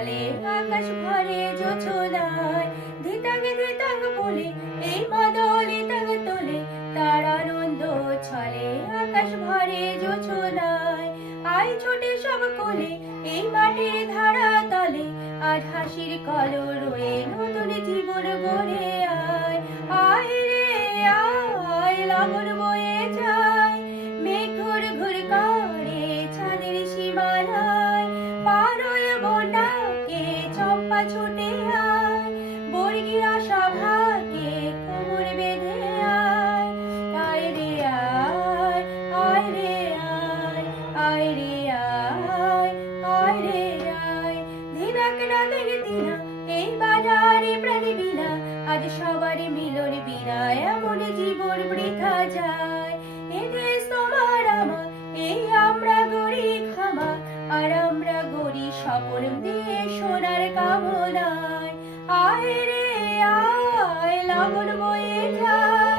চলে আকাশ ভরে যোছনায়, ধিতাং ধিতাং বলে এই মাদলে তাং তোলে, তার আনন্দ ছলে আকাশ ভরে যোছনায়। আয় ছোটে সব কোলে এই মাটির ধারা তলে, আজ হাসির কলরবে নতুন জীবন গড়ে আয়। আয় রে আয়, লাবণ বয়ে যায়, মেঘ ঘুর ঘুর করে চাঁদের সীমানায়, পারয় বন্যাকে চম্পা ছুটে আয়, বর্গিরা সভাকে কোমর বেঁধে আয়। আয় রে আয়, আয় রে আয়, আয় রে আয়, আয় রে আয়। দিনাক না দেখে দিনা এই বাজারে প্রাণী বিনা, আজ সবার মিলন বিনা এমন জীবন বৃথা যায়। এ দেশ তোমার আমার, এই আমরা গড়ি ক্ষমা, আর আমরা গড়ি স্বপন দিয়ে সোনার কামনায়। আয় রে আয়, লাবণ বয়ে যায়।